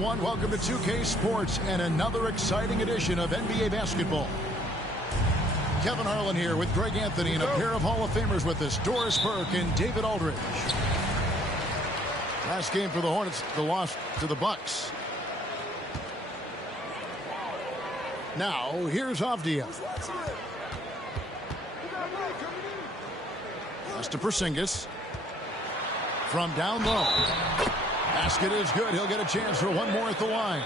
everyone. Welcome to 2K Sports and another exciting edition of NBA basketball. Kevin Harlan here with Greg Anthony and a pair of Hall of Famers with us, Doris Burke and David Aldridge. Last game for the Hornets, the loss to the Bucks. Now, here's Avdia. Pass to Porzingis. From down low. Basket is good. He'll get a chance for one more at the line.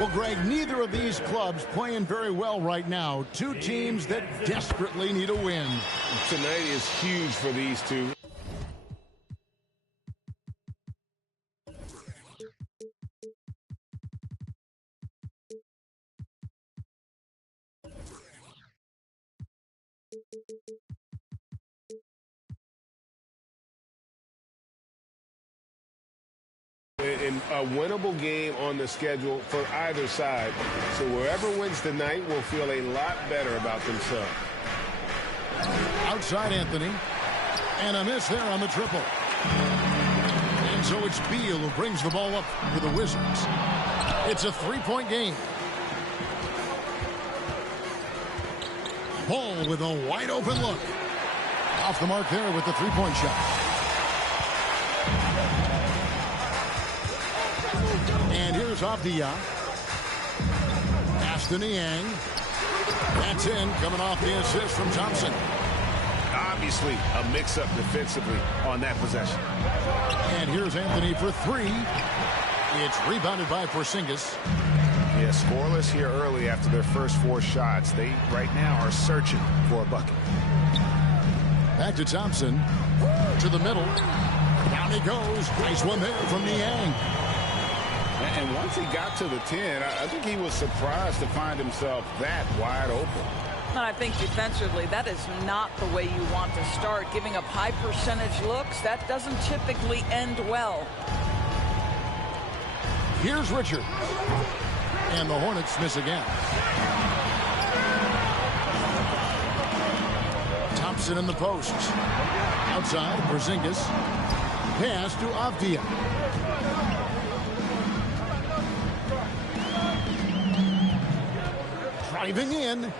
Well, Greg, neither of these clubs playing very well right now. Two teams that desperately need a win. Tonight is huge for these two. In a winnable game on the schedule for either side. So whoever wins tonight will feel a lot better about themselves. Outside Anthony. And a miss there on the triple. And so it's Beal who brings the ball up for the Wizards. It's a three-point game. Ball with a wide open look. Off the mark there with the three-point shot. And here's Avdia. Pass to Niang. That's in, coming off the assist from Thompson. Obviously, a mix-up defensively on that possession. And here's Anthony for three. It's rebounded by Porzingis. Yeah, scoreless here early after their first four shots. They, right now, are searching for a bucket. Back to Thompson. To the middle. Down he goes. Nice one there from Niang. And once he got to the 10, I think he was surprised to find himself that wide open. And I think defensively, that is not the way you want to start. Giving up high percentage looks, that doesn't typically end well. Here's Richard. And the Hornets miss again. Thompson in the post. Outside, Porzingis. Pass to Avdia. Driving in.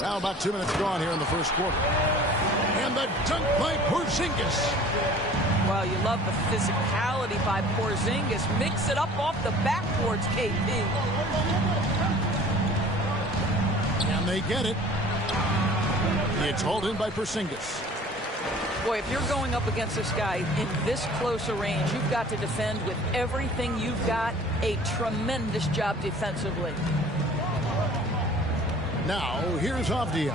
Now about 2 minutes gone here in the first quarter. And the dunk by Porzingis. Well, you love the physicality by Porzingis. Mix it up off the backboards, KP. And they get it. It's hauled in by Porzingis. Boy, if you're going up against this guy in this close a range, you've got to defend with everything you've got. A tremendous job defensively. Now, here's Avdia.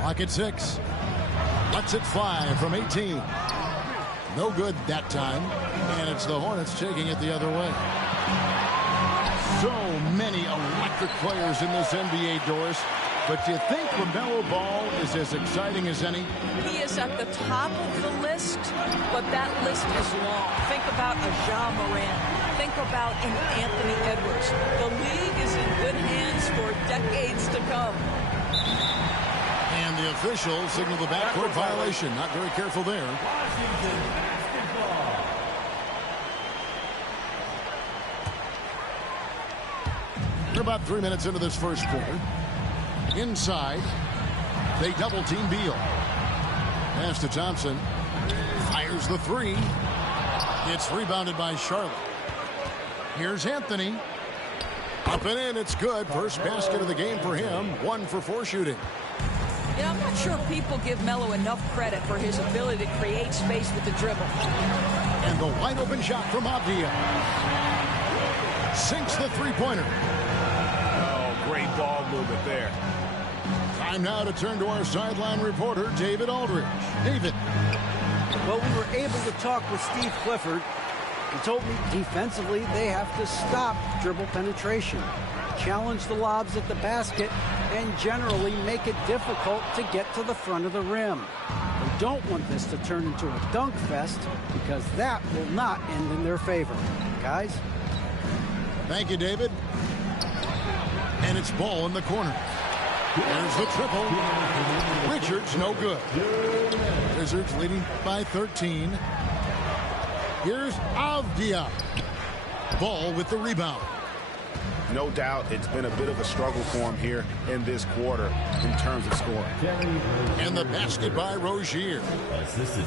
Clock at 6. Lets it fly from 18. No good that time. And it's the Hornets taking it the other way. So many electric players in this NBA, Doris. But do you think LaMelo Ball is as exciting as any? He is at the top of the list, but that list is long. Think about a Ja Morant. Think about an Anthony Edwards. The league is in good hands for decades to come. And the official signaled the backcourt violation. Not very careful there. We're about 3 minutes into this first quarter. Inside, they double-team Beal. Pass to Thompson. Fires the three. It's rebounded by Charlotte. Here's Anthony. Up and in, it's good. First basket of the game for him. 1 for 4 shooting. You know, I'm not sure people give Melo enough credit for his ability to create space with the dribble. And the wide-open shot from Avdia. Sinks the three-pointer. Oh, great ball movement there. Time now to turn to our sideline reporter, David Aldridge. David. Well, we were able to talk with Steve Clifford. He told me defensively they have to stop dribble penetration, challenge the lobs at the basket, and generally make it difficult to get to the front of the rim. They don't want this to turn into a dunk fest because that will not end in their favor. Guys? Thank you, David. And it's ball in the corner. There's the triple. Richards, no good. Wizards leading by 13. Here's Avdia. Ball with the rebound. No doubt it's been a bit of a struggle for him here in this quarter in terms of scoring. And the basket by Rozier.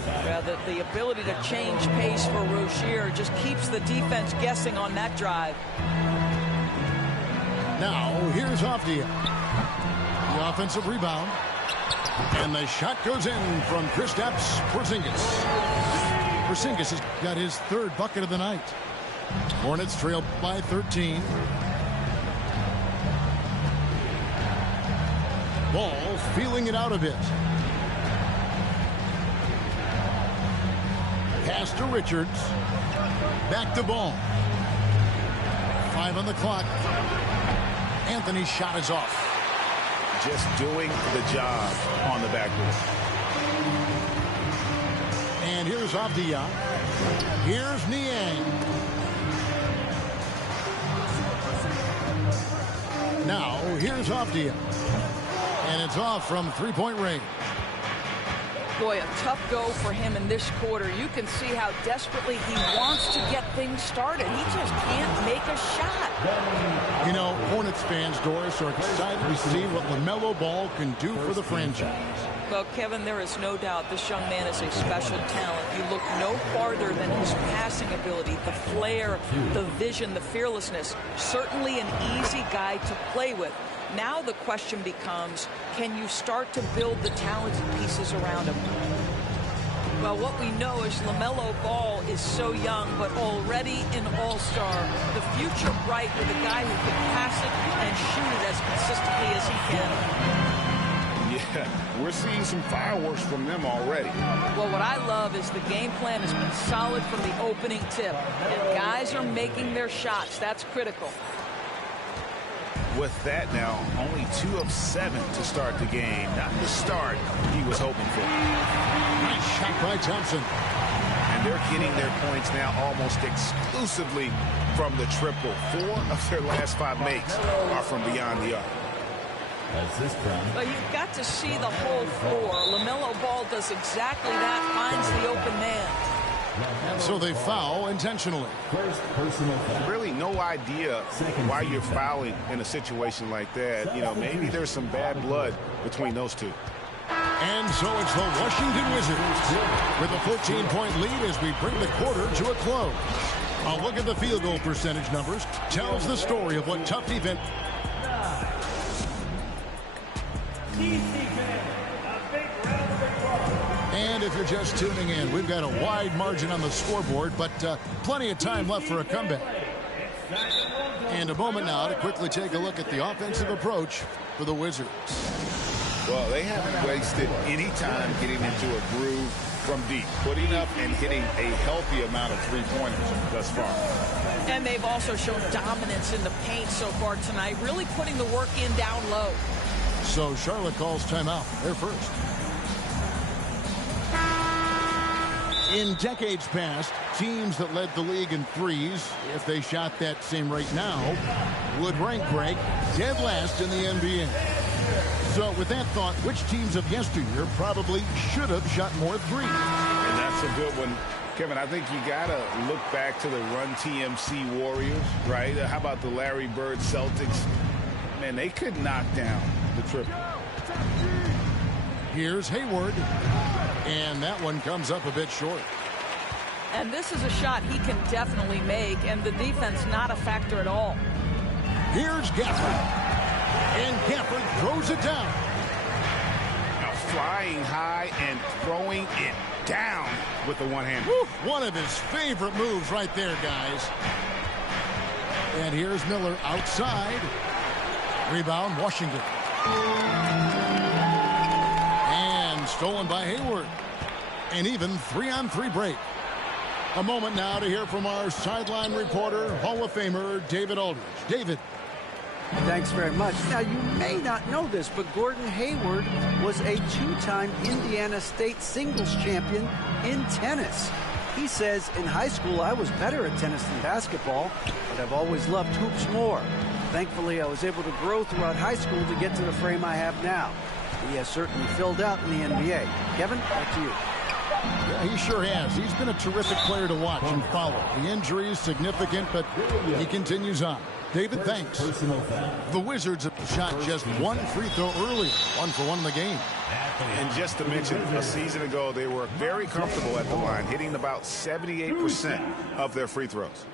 Yeah, the ability to change pace for Rozier just keeps the defense guessing on that drive. Now, here's Avdia. The offensive rebound. And the shot goes in from Kristaps Porzingis. Porzingis has got his third bucket of the night. Hornets trail by 13. Ball feeling it out a bit. Pass to Richards. Back to Ball. 5 on the clock. Anthony's shot is off. Just doing the job on the backboard. And here's Avdia. Here's Niang. Now, here's Avdia. And it's off from three-point range. Boy, a tough go for him in this quarter. You can see how desperately he wants to get things started. He just can't make a shot. You know, Hornets fans, Doris, are excited to see what LaMelo Ball can do for the franchise. Well, Kevin, there is no doubt this young man is a special talent. You look no farther than his passing ability, the flair, the vision, the fearlessness. Certainly an easy guy to play with. Now the question becomes, can you start to build the talented pieces around him? Well, what we know is LaMelo Ball is so young, but already an all-star. The future bright with a guy who can pass it and shoot it as consistently as he can. Yeah, we're seeing some fireworks from them already. Well, what I love is the game plan has been solid from the opening tip. And guys are making their shots. That's critical. With that now, only 2 of 7 to start the game. Not the start he was hoping for. Nice shot by Thompson. And they're getting their points now almost exclusively from the triple. 4 of their last 5 makes are from beyond the arc. Well, you've got to see the whole floor. LaMelo Ball does exactly that, finds the open man. And so they foul intentionally. Really no idea why you're fouling in a situation like that. You know, maybe there's some bad blood between those two. And so it's the Washington Wizards with a 14-point lead as we bring the quarter to a close. A look at the field goal percentage numbers tells the story of what tough defense. And if you're just tuning in, we've got a wide margin on the scoreboard, but plenty of time left for a comeback. And a moment now to quickly take a look at the offensive approach for the Wizards. Well, they haven't wasted any time getting into a groove from deep, putting up and hitting a healthy amount of three-pointers thus far. And they've also shown dominance in the paint so far tonight, really putting the work in down low. So Charlotte calls timeout. They're first. In decades past, teams that led the league in threes, if they shot that same rate now, would rank, Greg, dead last in the NBA. So with that thought, which teams of yesteryear probably should have shot more threes? And that's a good one. Kevin, I think you got to look back to the Run TMC Warriors, right? How about the Larry Bird Celtics? Man, they could knock down the triple. Here's Hayward. And that one comes up a bit short. And this is a shot he can definitely make, and the defense not a factor at all. Here's Gafford. And Gafford throws it down. Now flying high and throwing it down with the one-hand. One of his favorite moves right there, guys. And here's Miller outside. Rebound, Washington. And stolen by Hayward. An even 3-on-3 break. A moment now to hear from our sideline reporter, Hall of Famer David Aldridge. David. Thanks very much. Now, you may not know this, but Gordon Hayward was a 2-time Indiana State singles champion in tennis. He says, in high school, I was better at tennis than basketball, but I've always loved hoops more. Thankfully, I was able to grow throughout high school to get to the frame I have now. He has certainly filled out in the NBA. Kevin, back to you. Yeah, he sure has. He's been a terrific player to watch and follow. The injury is significant, but he continues on. David, thanks. The Wizards have shot just one free throw earlier, 1 for 1 in the game. And just to mention, a season ago, they were very comfortable at the line, hitting about 78% of their free throws.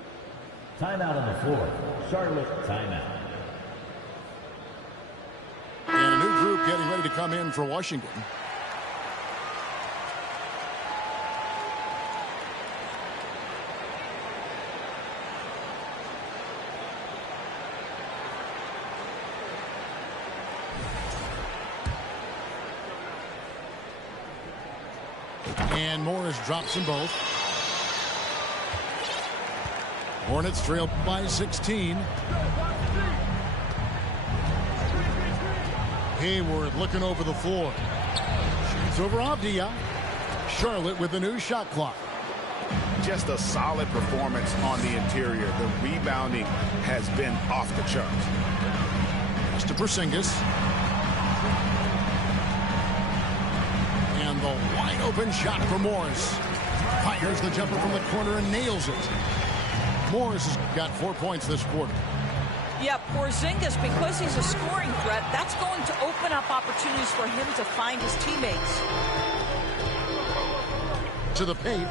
Timeout on the floor. Charlotte timeout. And a new group getting ready to come in for Washington. And Morris drops them both. Hornets trail by 16. Hayward looking over the floor. Shoots over Avdia. Charlotte with a new shot clock. Just a solid performance on the interior. The rebounding has been off the charts. Pass to Porzingis. And the wide open shot for Morris. Fires the jumper from the corner and nails it. Morris has got 4 points this quarter. Yeah, Porzingis, because he's a scoring threat, that's going to open up opportunities for him to find his teammates. To the paint.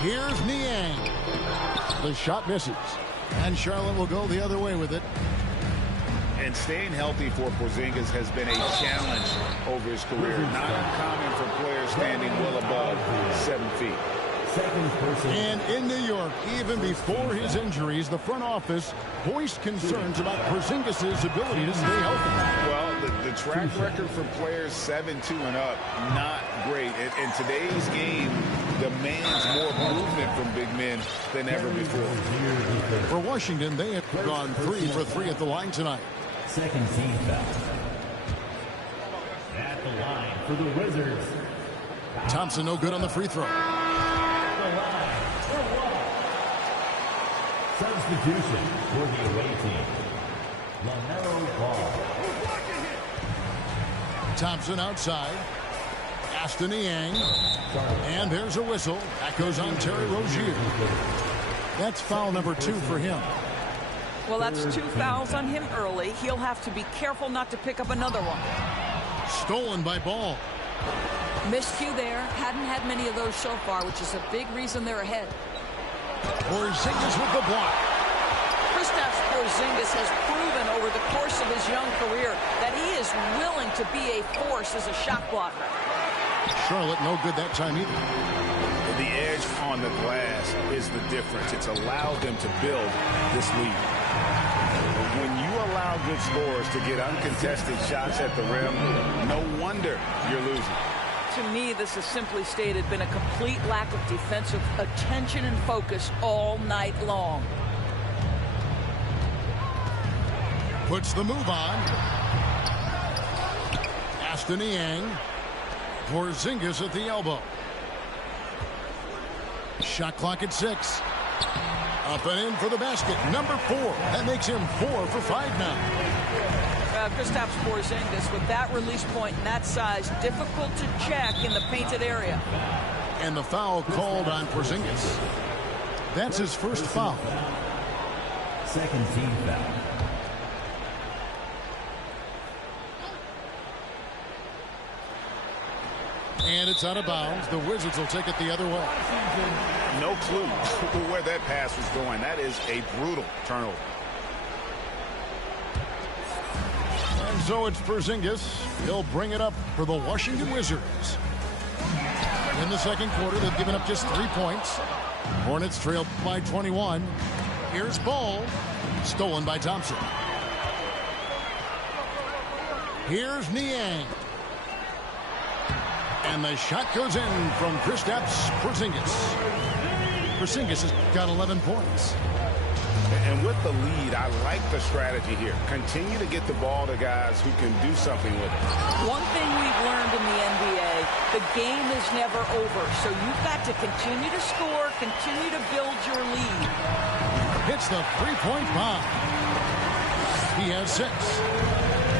Here's Niang. The shot misses. And Charlotte will go the other way with it. And staying healthy for Porzingis has been a challenge over his career. Not uncommon for players standing well above 7 feet. And in New York, even before his injuries, the front office voiced concerns about Porzingis' ability to stay healthy. Well, the track record for players 7-2 and up, not great. In today's game, demands more movement from big men than ever before. For Washington, they have gone 3 for 3 at the line tonight. Second team foul. At the line for the Wizards. Thompson no good on the free throw. Substitution for the away team. LaMelo Ball. Thompson outside. Aston Niang. And there's a whistle. That goes on Terry Rozier. That's foul number 2 for him. Well, that's 2 fouls on him early. He'll have to be careful not to pick up another one. Stolen by Ball. Miscue there. Hadn't had many of those so far, which is a big reason they're ahead. Porzingis with the block. Kristaps Porzingis has proven over the course of his young career that he is willing to be a force as a shot blocker. Charlotte no good that time either. The edge on the glass is the difference. It's allowed them to build this lead. When you allow good scorers to get uncontested shots at the rim, no wonder you're losing. To me, this has simply stated been a complete lack of defensive attention and focus all night long. Puts the move on. Aston Niang. Porzingis at the elbow. Shot clock at 6. Up and in for the basket. Number 4. That makes him 4 for 5 now. Kristaps Porzingis with that release point and that size, difficult to check in the painted area. And the foul called on Porzingis. That's his first foul. Second team foul. And it's out of bounds. The Wizards will take it the other way. No clue where that pass was going. That is a brutal turnover. And so it's Porzingis. He'll bring it up for the Washington Wizards. In the second quarter, they've given up just 3 points. Hornets trail by 21. Here's Ball. Stolen by Thompson. Here's Niang. And the shot goes in from Kristaps Porzingis. Porzingis has got 11 points. And with the lead, I like the strategy here. Continue to get the ball to guys who can do something with it. One thing we've learned in the NBA, the game is never over. So you've got to continue to score, continue to build your lead. Hits the three-point bomb. He has 6.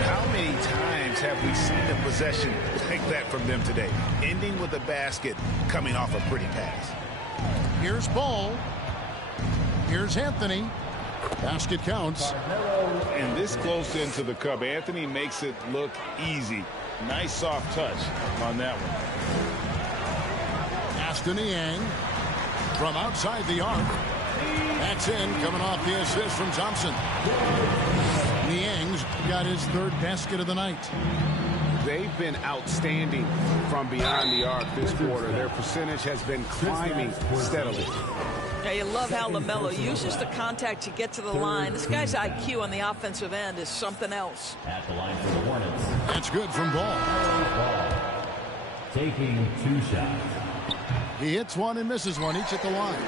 How many times have we seen a possession like that from them today? Ending with a basket, coming off a pretty pass. Here's Ball. Here's Anthony. Basket counts. And this close into the cup, Anthony makes it look easy. Nice soft touch on that one. Aston Niang from outside the arc. That's in, coming off the assist from Thompson. Niang's got his 3rd basket of the night. They've been outstanding from beyond the arc this quarter. Their percentage has been climbing steadily. Yeah, you love how LaMelo uses the contact to get to the line. This guy's IQ on the offensive end is something else. At the line for the Hornets. That's good from Ball. Ball. Taking 2 shots. He hits one and misses one, each at the line.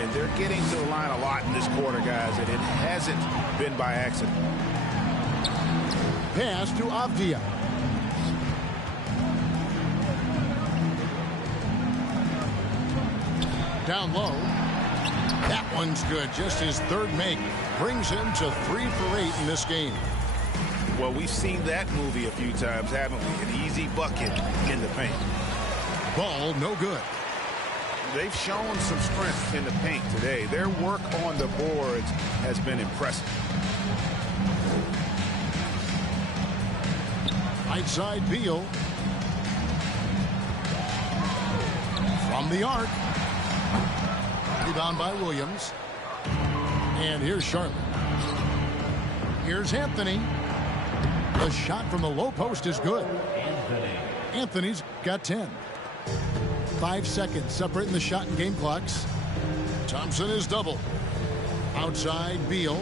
And they're getting to the line a lot in this quarter, guys, and it hasn't been by accident. Pass to Avdia. Down low. That one's good. Just his 3rd make. Brings him to 3 for 8 in this game. Well, we've seen that movie a few times, haven't we? An easy bucket in the paint. Ball no good. They've shown some strength in the paint today. Their work on the boards has been impressive. Right side Beal. From the arc. Rebound by Williams. And here's Charlotte. Here's Anthony. The shot from the low post is good. Anthony's got 10. 5 seconds separating the shot and game clocks. Thompson is double. Outside Beal.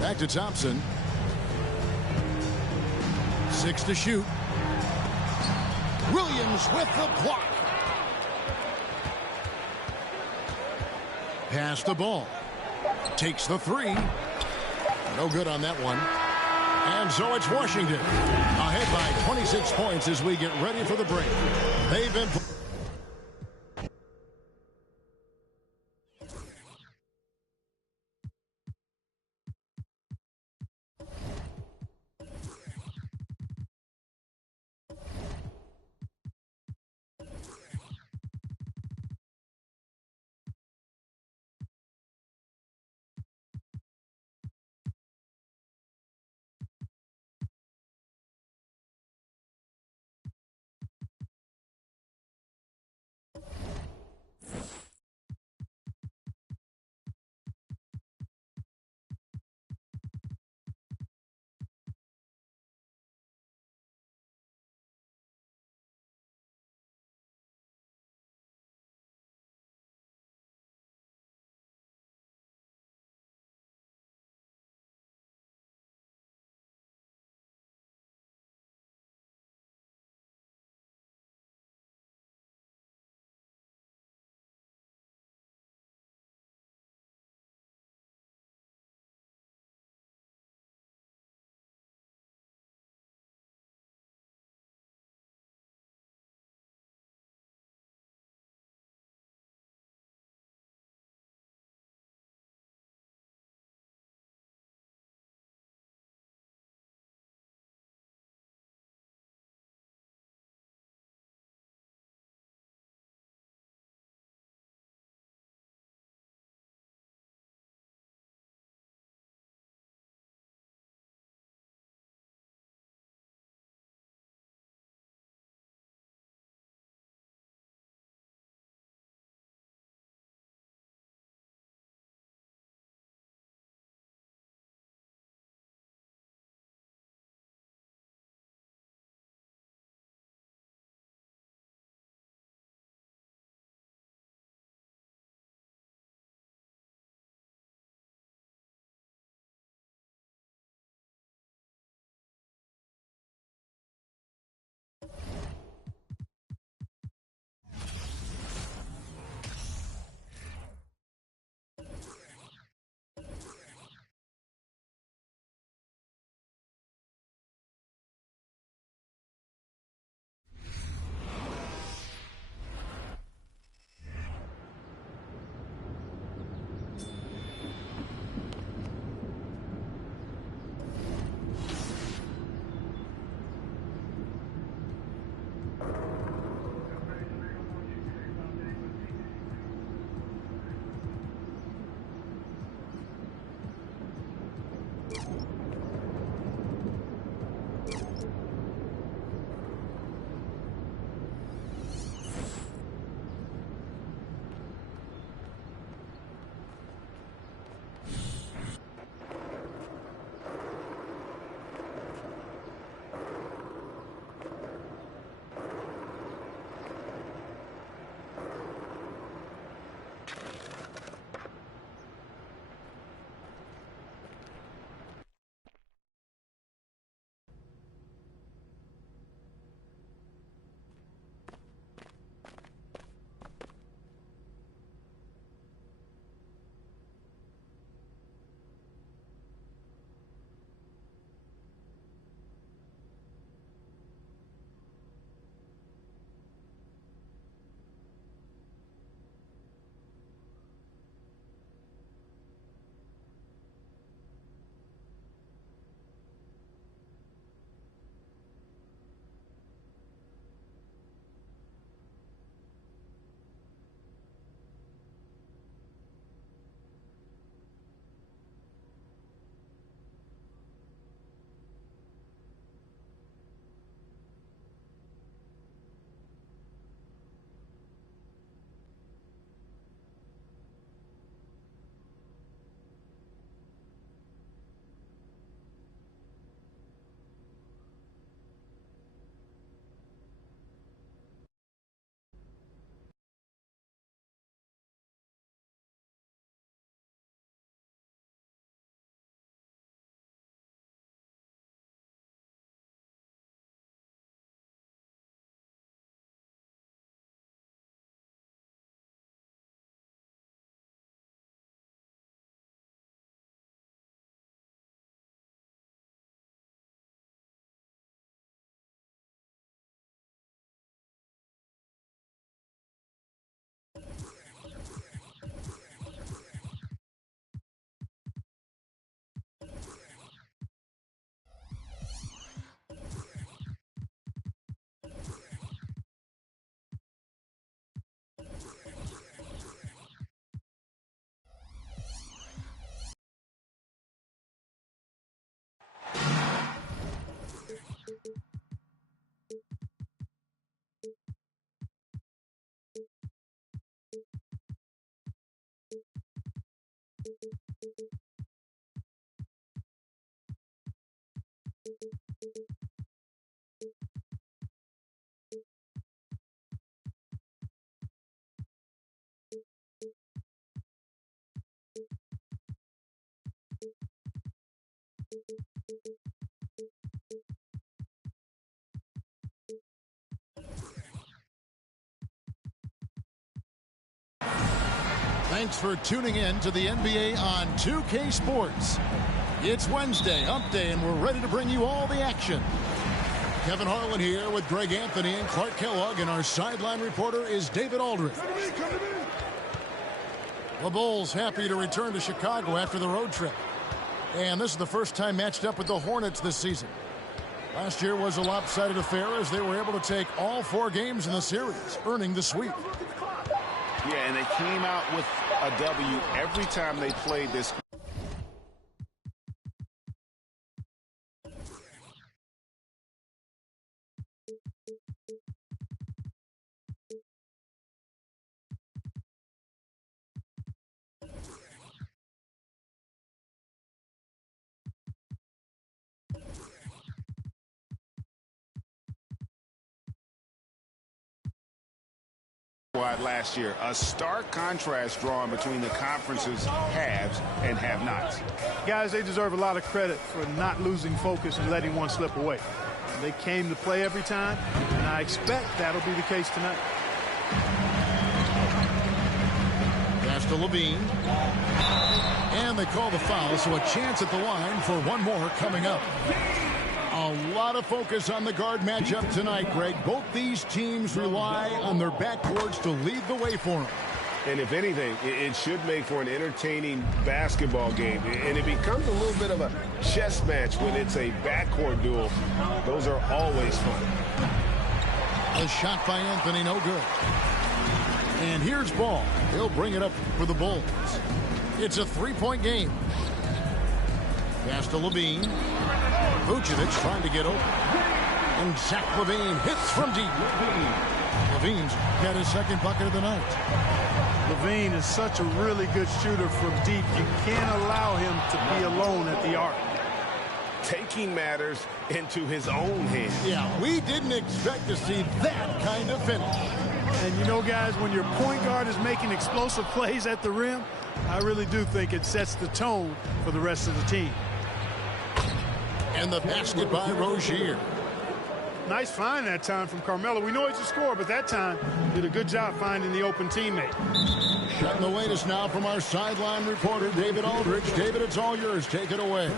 Back to Thompson. 6 to shoot. Williams with the block. Pass the ball. Takes the 3. No good on that one. And so it's Washington ahead by 26 points as we get ready for the break. They've been Thanks for tuning in to the NBA on 2K Sports. It's Wednesday, Hump Day, and we're ready to bring you all the action. Kevin Harlan here with Greg Anthony and Clark Kellogg, and our sideline reporter is David Aldridge. The Bulls happy to return to Chicago after the road trip. And this is the first time matched up with the Hornets this season. Last year was a lopsided affair as they were able to take all 4 games in the series, earning the sweep. Yeah, and they came out with a W every time they played this. Last year, a stark contrast drawn between the conference's haves and have-nots. Guys, they deserve a lot of credit for not losing focus and letting one slip away. They came to play every time, and I expect that'll be the case tonight. Pass to Levine. And they call the foul, so a chance at the line for one more coming up. A lot of focus on the guard matchup tonight, Greg. Both these teams rely on their backcourts to lead the way for them. And if anything, it should make for an entertaining basketball game. And it becomes a little bit of a chess match when it's a backcourt duel. Those are always fun. A shot by Anthony, no good. And here's Ball. He'll bring it up for the Bulls. It's a 3-point game. Pass to Levine. Vucevic trying to get open. And Zach LaVine hits from deep. LaVine's got his second bucket of the night. LaVine is such a really good shooter from deep. You can't allow him to be alone at the arc. Taking matters into his own hands. Yeah, we didn't expect to see that kind of finish. And you know, guys, when your point guard is making explosive plays at the rim, I really do think it sets the tone for the rest of the team. And the basket by Rozier. Nice find that time from Carmelo. We know he's a scorer, but that time did a good job finding the open teammate. Shutting the latest now from our sideline reporter, David Aldridge. David, it's all yours. Take it away.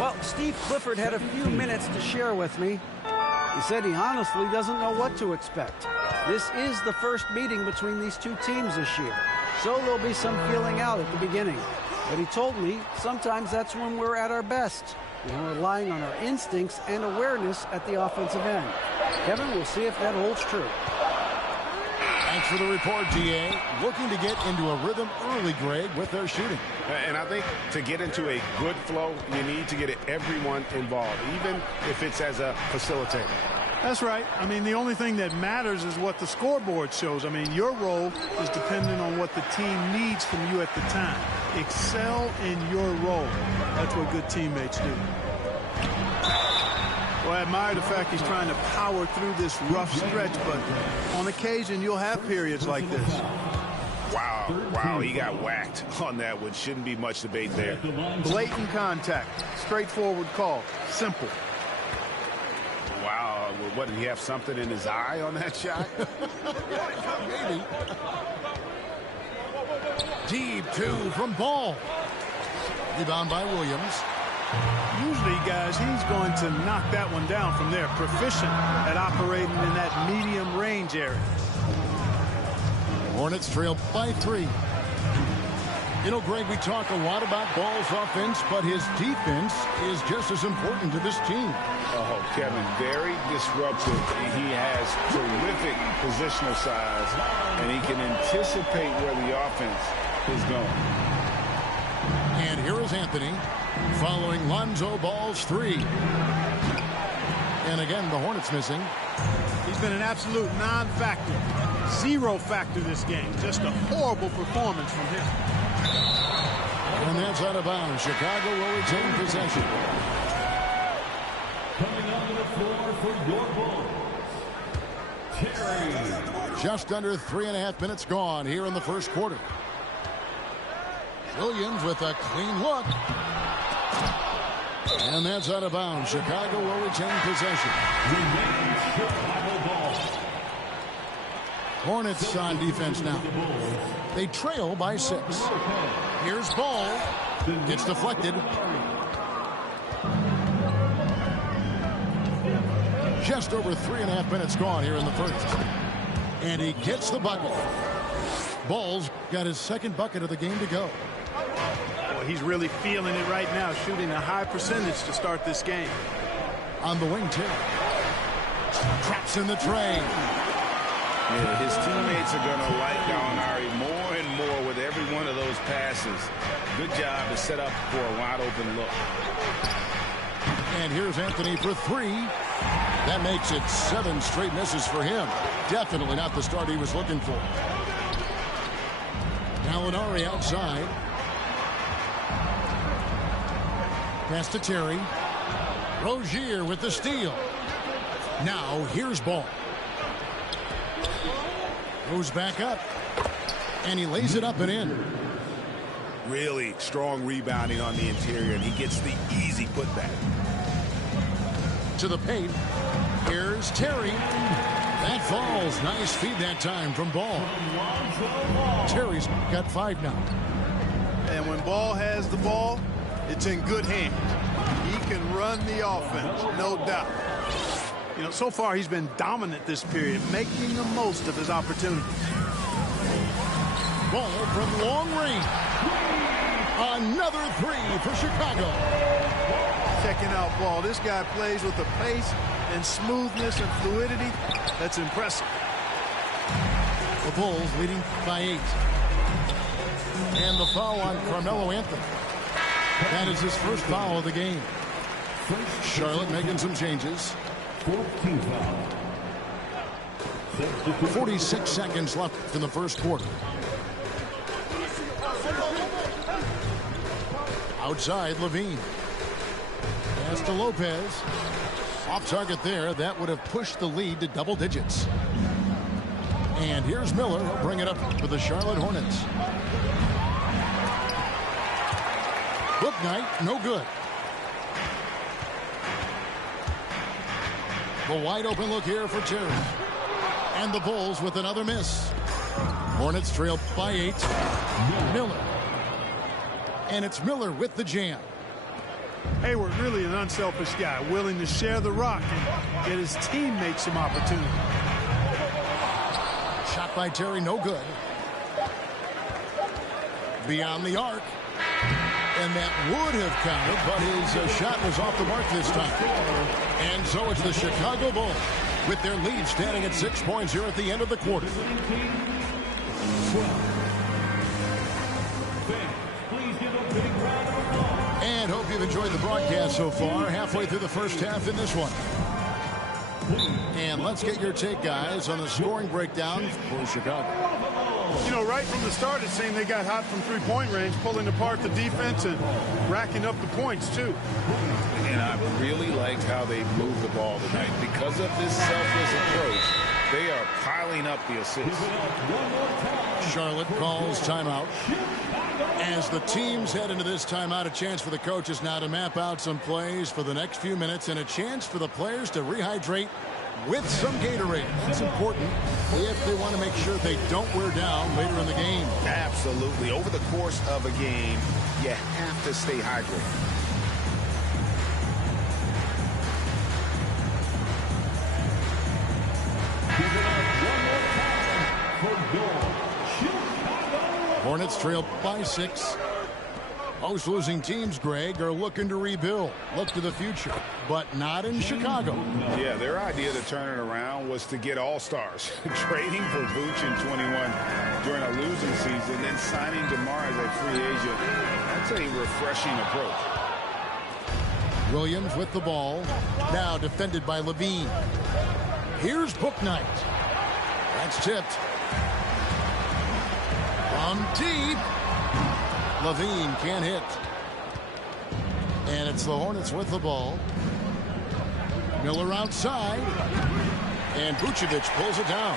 Well, Steve Clifford had a few minutes to share with me. He said he honestly doesn't know what to expect. This is the first meeting between these two teams this year, so there'll be some feeling out at the beginning. But he told me sometimes that's when we're at our best. We're relying on our instincts and awareness at the offensive end. Kevin, we'll see if that holds true. Thanks for the report, D.A. Looking to get into a rhythm early, Greg, with their shooting. And I think to get into a good flow, you need to get everyone involved, even if it's as a facilitator. That's right. I mean, the only thing that matters is what the scoreboard shows. I mean, your role is dependent on what the team needs from you at the time. Excel in your role. That's what good teammates do. Well, I admire the fact he's trying to power through this rough stretch, but on occasion you'll have periods like this. Wow, he got whacked on that one. Shouldn't be much debate there. Blatant contact. Straightforward call. Simple. Wow, what, did he have something in his eye on that shot? Maybe. Deep two from Ball. Rebound by Williams. Usually, guys, he's going to knock that one down from there. Proficient at operating in that medium range area. Hornets trail by 3. You know, Greg, we talk a lot about Ball's offense, but his defense is just as important to this team. Oh, Kevin, very disruptive. He has terrific positional size, and he can anticipate where the offense is going. And here is Anthony following Lonzo Ball's 3. And again, the Hornets missing. He's been an absolute non-factor. Zero factor this game. Just a horrible performance from him. And that's out of bounds. Chicago will retain possession. Coming onto the floor for your Bulls, Terry. Just under 3.5 minutes gone here in the first quarter. Williams with a clean look. And that's out of bounds. Chicago will retain possession. Hornets on defense now. They trail by 6. Here's ball. It's deflected. Just over 3.5 minutes gone here in the first. And he gets the bucket. Ball's got his second bucket of the game to go. Well, he's really feeling it right now, shooting a high percentage to start this game. On the wing, too. Traps in the tray. Yeah, his teammates are going to like Gallinari more and more with every one of those passes. Good job to set up for a wide-open look. And here's Anthony for 3. That makes it 7 straight misses for him. Definitely not the start he was looking for. Gallinari outside. Pass to Terry. Rozier with the steal. Now here's ball. Goes back up. And he lays it up and in. Really strong rebounding on the interior, and he gets the easy putback. To the paint. Here's Terry. That falls. Nice feed that time from Ball. Terry's got 5 now. And when Ball has the ball, it's in good hands. He can run the offense, no doubt. You know, so far he's been dominant this period, making the most of his opportunities. Ball from long range. Another 3 for Chicago. Checking out Ball. This guy plays with a pace and smoothness and fluidity that's impressive. The Bulls leading by 8. And the foul on Carmelo Anthony. That is his first foul of the game. Charlotte making some changes. 46 seconds left in the first quarter. Outside, Levine. Pass to Lopez. Off target there. That would have pushed the lead to double digits. And here's Miller. He'll bring it up for the Charlotte Hornets. Book night, no good. The wide open look here for Terry. And the Bulls with another miss. Hornets trail by 8. Miller. And it's Miller with the jam. Hayward really an unselfish guy, willing to share the rock and get his teammates some opportunity. Shot by Terry, no good. Beyond the arc. And that would have counted, but his shot was off the mark this time. And so it's the Chicago Bulls with their lead standing at 6 points here at the end of the quarter. And hope you've enjoyed the broadcast so far. Halfway through the first half in this one. And let's get your take, guys, on the scoring breakdown for Chicago. You know, right from the start, it seemed they got hot from three-point range, pulling apart the defense and racking up the points, too. And I really liked how they moved the ball tonight. Because of this selfless approach, they are piling up the assists. Charlotte calls timeout. As the teams head into this timeout, a chance for the coaches now to map out some plays for the next few minutes and a chance for the players to rehydrate with some Gatorade. That's important if they want to make sure they don't wear down later in the game. Absolutely. Over the course of a game, you have to stay hydrated. Hornets trail by 6. Most losing teams, Greg, are looking to rebuild, look to the future, but not in Chicago. Yeah, their idea to turn it around was to get all-stars. Trading for Vooch in 21 during a losing season, then signing DeMar as a free agent. That's a refreshing approach. Williams with the ball. Now defended by Levine. Here's Bouknight. That's tipped. From deep. Levine can't hit. And it's the Hornets with the ball. Miller outside. And Vucevic pulls it down.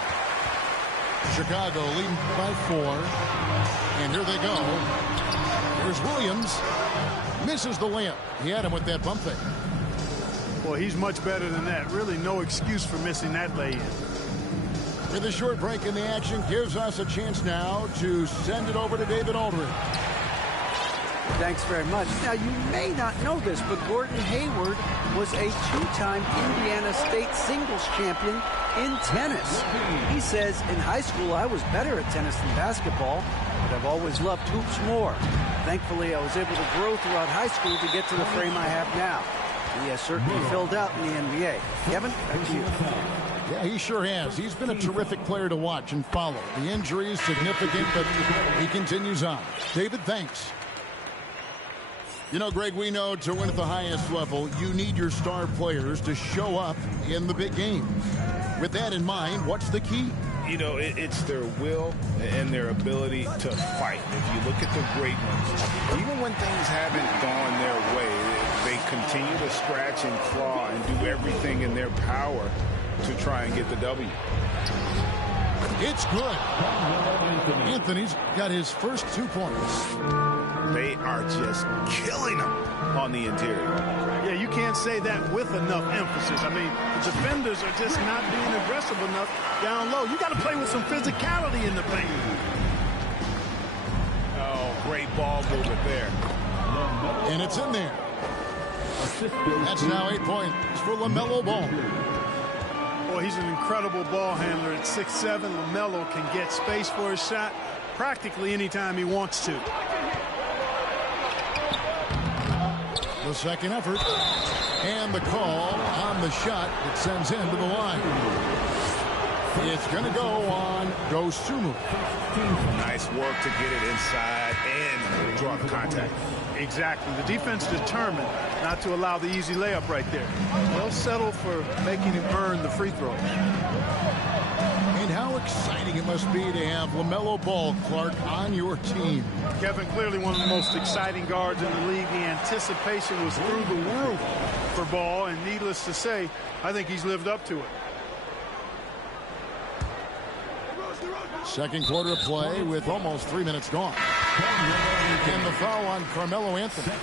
Chicago leading by 4. And here they go. Here's Williams. Misses the layup. He had him with that bump fake. Well, he's much better than that. Really no excuse for missing that lay-in. With a short break in the action, gives us a chance now to send it over to David Aldridge. Thanks very much. Now, you may not know this, but Gordon Hayward was a 2-time Indiana State singles champion in tennis. He says, in high school, I was better at tennis than basketball, but I've always loved hoops more. Thankfully, I was able to grow throughout high school to get to the frame I have now. He has certainly filled out in the NBA. Kevin, back to you. Yeah, he sure has. He's been a terrific player to watch and follow. The injury is significant, but he continues on. David, thanks. You know, Greg, we know to win at the highest level, you need your star players to show up in the big games. With that in mind, what's the key? You know, it's their will and their ability to fight. If you look at the great ones, even when things haven't gone their way, they continue to scratch and claw and do everything in their power to try and get the W. It's good. Anthony's got his first 2 points. They are just killing them on the interior. Yeah, you can't say that with enough emphasis. I mean, the defenders are just not being aggressive enough down low. You got to play with some physicality in the paint. Oh, great ball movement there. And it's in there. That's now 8 points for LaMelo Ball. Boy, he's an incredible ball handler. At 6'7", LaMelo can get space for his shot practically anytime he wants to. The second effort. And the call on the shot that sends him to the line. It's going to go on Dosunmu. Nice work to get it inside and draw the contact. Exactly. The defense determined not to allow the easy layup right there. They'll settle for making him earn the free throws. And how exciting it must be to have LaMelo Ball, Clark, on your team. Kevin, clearly one of the most exciting guards in the league. The anticipation was through the roof for Ball, and needless to say, I think he's lived up to it. Second quarter of play with almost 3 minutes gone. And the foul on Carmelo Anthony.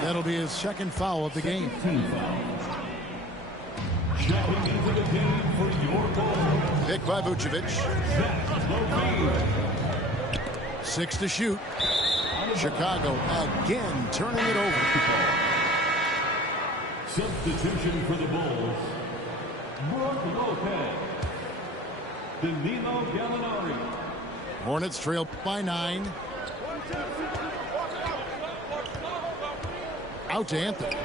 That'll be his second foul of the game. Pick by Vucevic. 6 to shoot. Chicago again turning it over. Substitution for the Bulls. Brook Lopez. Danilo Gallinari. Hornets trail by 9. Out to Anthony.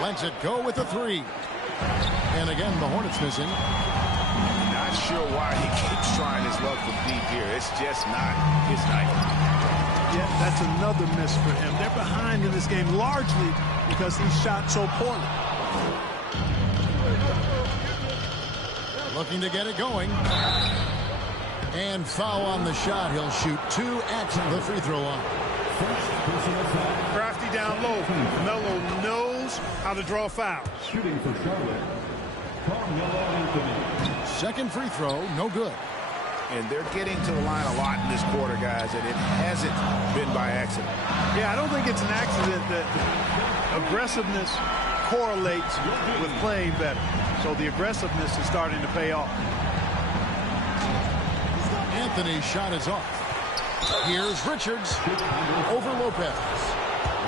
Lets it go with a 3. And again, the Hornets missing. Not sure why he keeps trying his luck from deep here. It's just not his night. Yeah, that's another miss for him. They're behind in this game largely because he shot so poorly. Looking to get it going. And foul on the shot. He'll shoot 2 at the free throw line. Crafty down low. Melo knows how to draw fouls. Shooting for Charlotte. Carmelo Anthony. Second free throw, no good. And they're getting to the line a lot in this quarter, guys, and it hasn't been by accident. Yeah, I don't think it's an accident that aggressiveness correlates with playing better. So the aggressiveness is starting to pay off. Anthony's shot is off. Here's Richards over Lopez.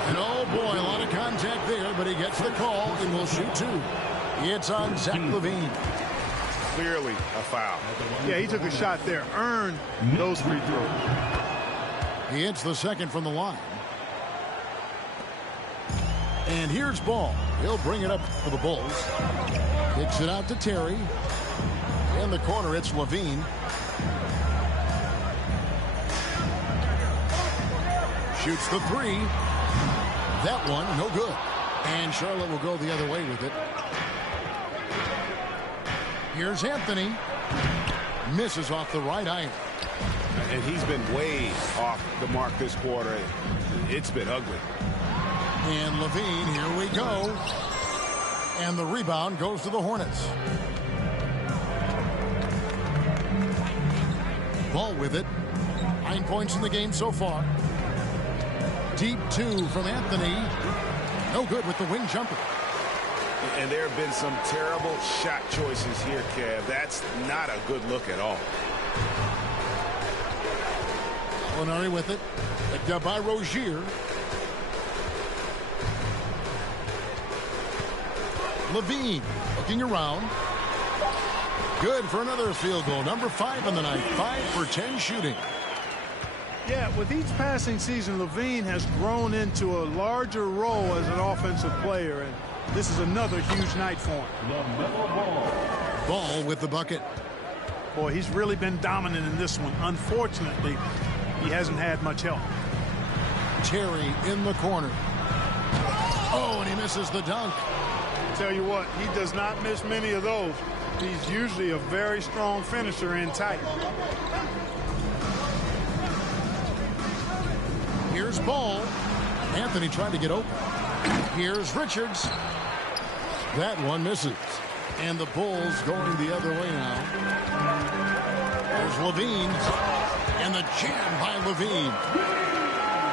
And oh boy, a lot of contact there, but he gets the call and will shoot 2. It's on Zach LaVine. Clearly a foul. Yeah, he took a shot there, earned those free throws. He hits the second from the line. And here's Ball. He'll bring it up for the Bulls. Kicks it out to Terry. In the corner, it's LaVine. Shoots the 3. That one, no good. And Charlotte will go the other way with it. Here's Anthony. Misses off the right iron. And he's been way off the mark this quarter. It's been ugly. And Levine, here we go. And the rebound goes to the Hornets. Ball with it. 9 points in the game so far. Deep two from Anthony. No good with the wing jumper. And there have been some terrible shot choices here, Kev. That's not a good look at all. Molinari with it. Picked up by Rozier. Levine looking around. Good for another field goal. Number 5 on the night. 5 for 10 shooting. Yeah, with each passing season, Levine has grown into a larger role as an offensive player, and this is another huge night for him. Ball with the bucket. Boy, he's really been dominant in this one. Unfortunately, he hasn't had much help. Terry in the corner. Oh, and he misses the dunk. Tell you what, he does not miss many of those. He's usually a very strong finisher in tight. Here's Ball. Anthony trying to get open. Here's Richards. That one misses. And the Bulls going the other way now. There's Levine. And the jam by Levine.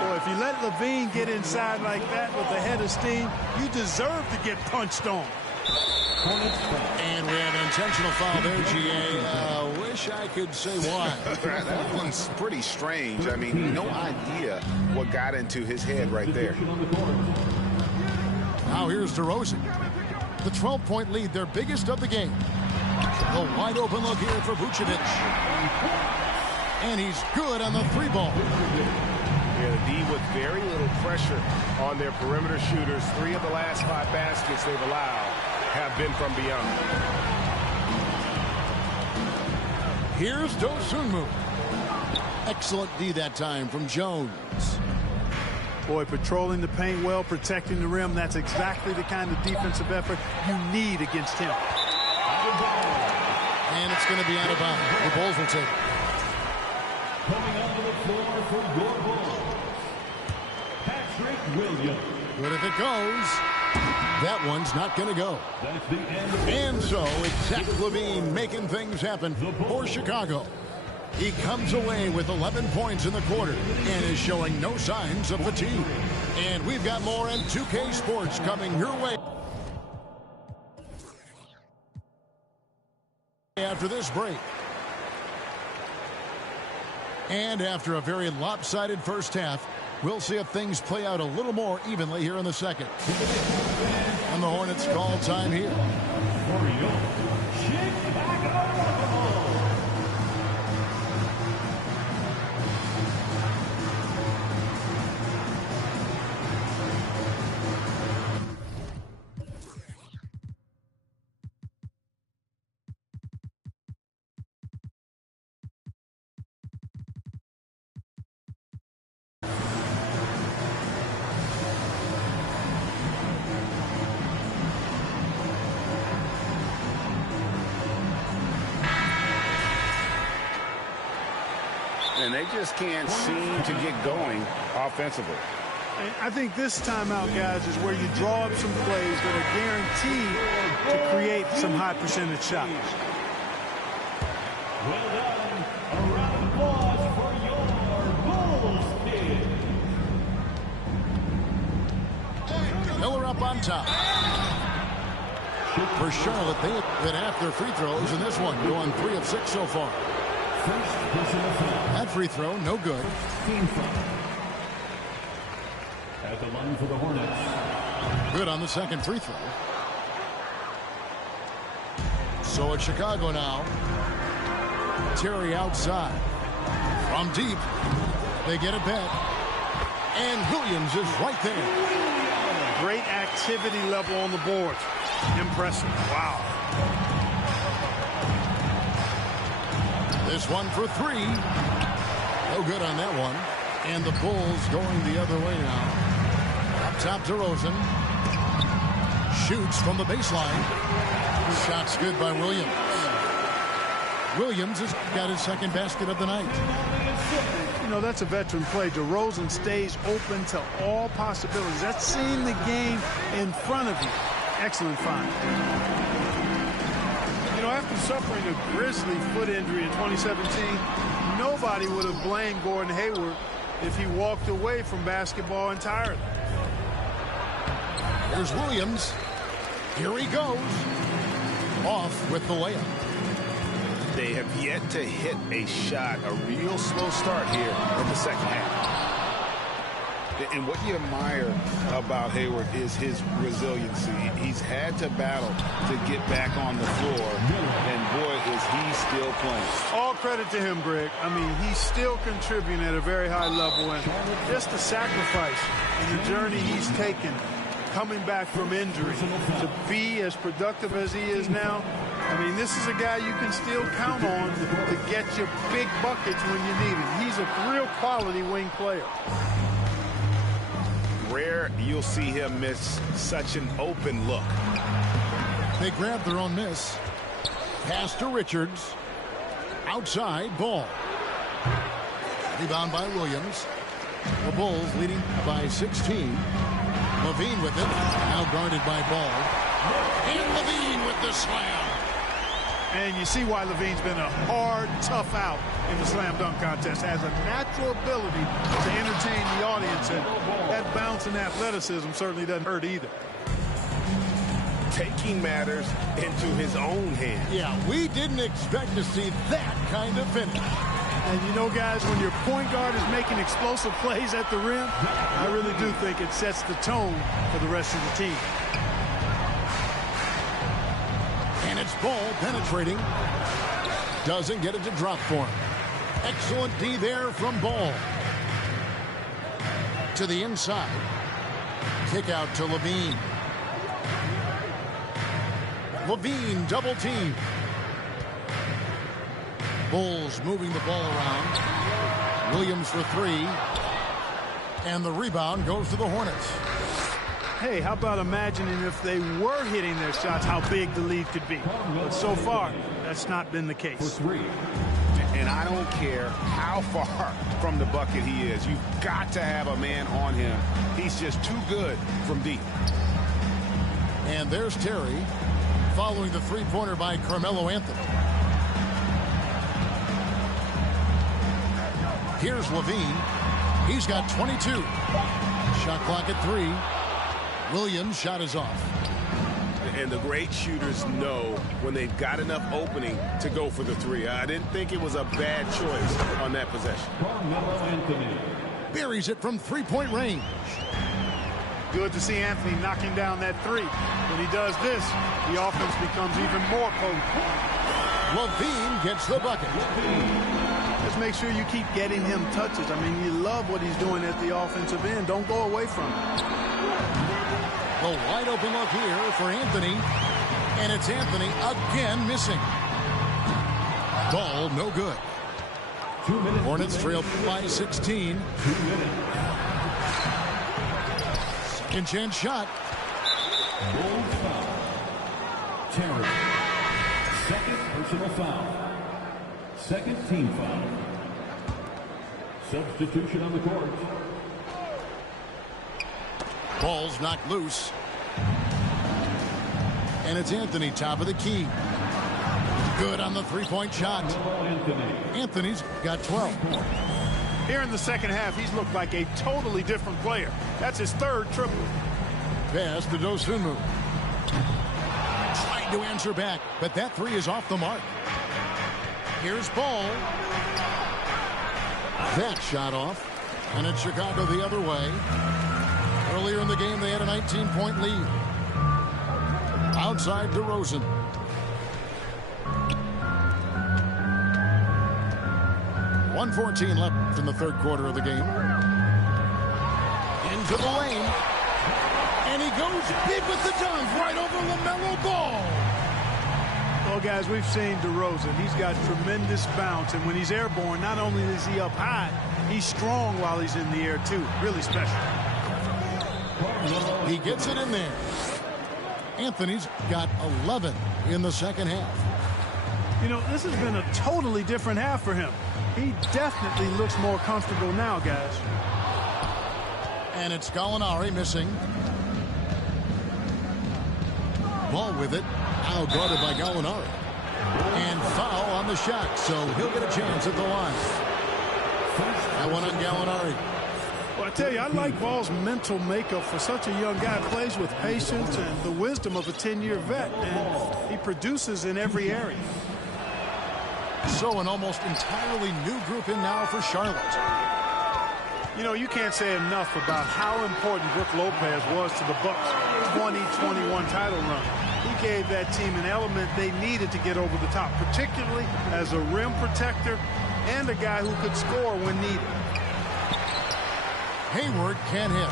Boy, if you let Levine get inside like that with a head of steam, you deserve to get punched on. And we have an intentional foul there, GA. Wish I could say why. That one's pretty strange. I mean, no idea what got into his head right there. Now here's DeRozan. The 12-point lead, their biggest of the game. The wide open look here for Vucevic. And he's good on the 3-ball. Yeah, the D with very little pressure on their perimeter shooters. 3 of the last 5 baskets they've allowed have been from beyond. Here's Dosunmu. Excellent D that time from Jones. Boy, patrolling the paint well, protecting the rim. That's exactly the kind of defensive effort you need against him. And it's going to be out of bounds. The Bulls will take it. Coming onto the floor for your Bulls, Patrick Williams. But if it goes, that one's not going to go. That's the end of And so it's Zach Levine making things happen for Chicago. He comes away with 11 points in the quarter and is showing no signs of fatigue. And we've got more in 2K Sports coming your way after this break. And after a very lopsided first half, we'll see if things play out a little more evenly here in the second. And the Hornets call time here. And they just can't seem to get going offensively. I think this timeout, guys, is where you draw up some plays that are guaranteed to create some high percentage shots. Well done. A round of applause for your Bulls kid. Miller up on top. For Charlotte, they've been after free throws in this one, going 3 of 6 so far. That free throw, no good. At the line for the Hornets. Good on the second free throw. So it's Chicago now. Terry outside. From deep. They get it back. And Williams is right there. Great activity level on the board. Impressive. Wow. This one for 3. No good on that one. And the Bulls going the other way now. Up top to Rosen. Shoots from the baseline. Shots good by Williams. Williams has got his second basket of the night. You know, that's a veteran play. DeRozan stays open to all possibilities. That's seeing the game in front of you. Excellent find. You know, after suffering a grisly foot injury in 2017, nobody would have blamed Gordon Hayward if he walked away from basketball entirely. Here's Williams. Here he goes. Off with the layup. They have yet to hit a shot, a real slow start here in the second half. And what you admire about Hayward is his resiliency. He's had to battle to get back on the floor, and boy, is he still playing. All credit to him, Greg. I mean, he's still contributing at a very high level, and just the sacrifice and the journey he's taken coming back from injury to be as productive as he is now. I mean, this is a guy you can still count on to get you big buckets when you need it. He's a real quality wing player. Rare you'll see him miss such an open look. They grab their own miss. Pass to Richards. Outside, Ball. Rebound by Williams. The Bulls leading by 16. Levine with it. Now guarded by Ball. And Levine with the slam. And you see why Levine's been a hard, tough out in the slam dunk contest. Has a natural ability to entertain the audience, and that bounce and athleticism certainly doesn't hurt either. Taking matters into his own hands. Yeah, we didn't expect to see that kind of finish. And you know, guys, when your point guard is making explosive plays at the rim, I really do think it sets the tone for the rest of the team. And it's Ball penetrating. Doesn't get it to drop for him. Excellent D there from Ball. To the inside. Kick out to Levine. Levine double team. Bulls moving the ball around. Williams for three. And the rebound goes to the Hornets. Hey, how about imagining if they were hitting their shots, how big the lead could be. But so far, that's not been the case. And I don't care how far from the bucket he is. You've got to have a man on him. He's just too good from deep. And there's Terry following the three-pointer by Carmelo Anthony. Here's Levine. He's got 22. Shot clock at 3. Williams' shot is off. And the great shooters know when they've got enough opening to go for the three. I didn't think it was a bad choice on that possession. Buries it from three-point range. Good to see Anthony knocking down that three. When he does this, the offense becomes even more potent. Levine gets the bucket. Just make sure you keep getting him touches. I mean, you love what he's doing at the offensive end. Don't go away from it. The wide open look here for Anthony. And it's Anthony again missing. Ball no good. Hornets trail by 16. Second chance shot. Terry. Second personal foul. Second team foul. Substitution on the court. Ball's knocked loose. And it's Anthony, top of the key. Good on the three-point shot. Anthony's got 12. Here in the second half, he's looked like a totally different player. That's his third triple. Pass to Dosunmu. Trying to answer back, but that three is off the mark. Here's Ball. That shot off. And it's Chicago the other way. Earlier in the game, they had a 19-point lead. Outside DeRozan. .114 left in the third quarter of the game. Into the lane. And he goes big with the dunk right over LaMelo Ball. Well, guys, we've seen DeRozan. He's got tremendous bounce. And when he's airborne, not only is he up high, he's strong while he's in the air, too. Really special. He gets it in there. Anthony's got 11 in the second half. You know, this has been a totally different half for him. He definitely looks more comfortable now, guys. And it's Gallinari missing. Ball with it. Now guarded by Gallinari. And foul on the shot, so he'll get a chance at the line. That one on Gallinari. Well, I tell you, I like Ball's mental makeup for such a young guy. Plays with patience and the wisdom of a 10-year vet, and he produces in every area. So an almost entirely new group in now for Charlotte. You know, you can't say enough about how important Brook Lopez was to the Bucks' 2021 title run. He gave that team an element they needed to get over the top, particularly as a rim protector and a guy who could score when needed. Hayward can't hit.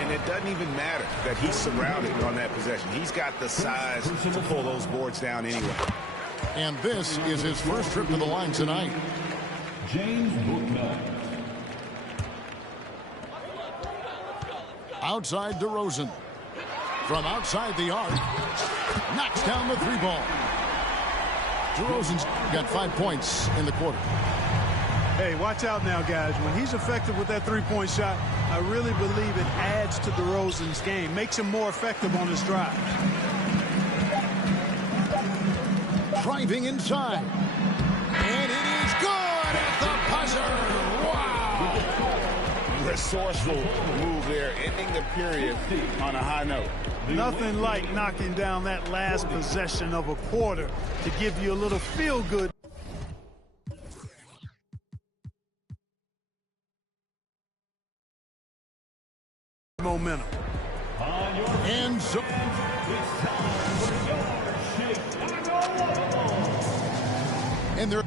And it doesn't even matter that he's surrounded on that possession. He's got the size to pull those boards down anyway. And this is his first trip to the line tonight. James Bookman. Outside DeRozan. From outside the arc. Knocks down the three ball. DeRozan's got 5 points in the quarter. Hey, watch out now, guys. When he's effective with that three-point shot, I really believe it adds to DeRozan's game, makes him more effective on his drive. Driving inside. And it is good at the buzzer. Wow. Resourceful move there, ending the period on a high note. Nothing like knocking down that last possession of a quarter to give you a little feel-good. Momentum. And so and they're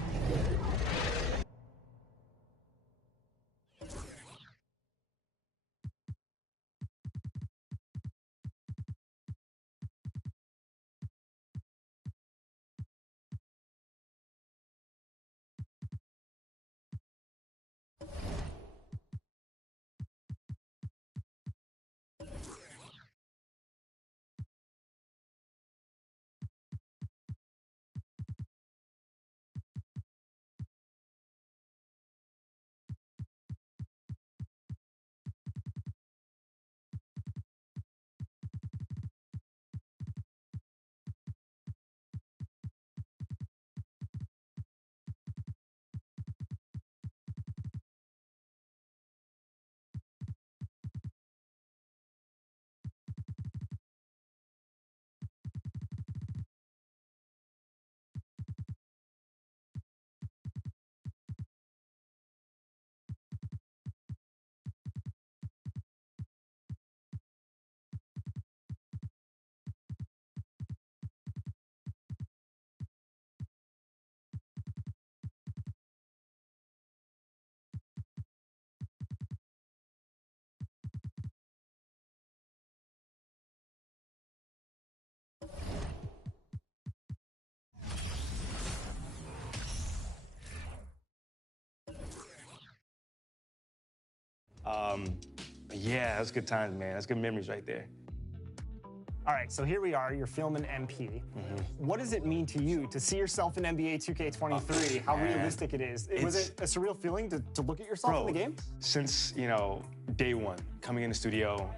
Yeah, that's good times, man. That's good memories right there. All right, so here we are. You're filming MP. What does it mean to you to see yourself in NBA 2K23? How realistic it is? Was it a surreal feeling to look at yourself in the game? Since, day one, coming in the studio,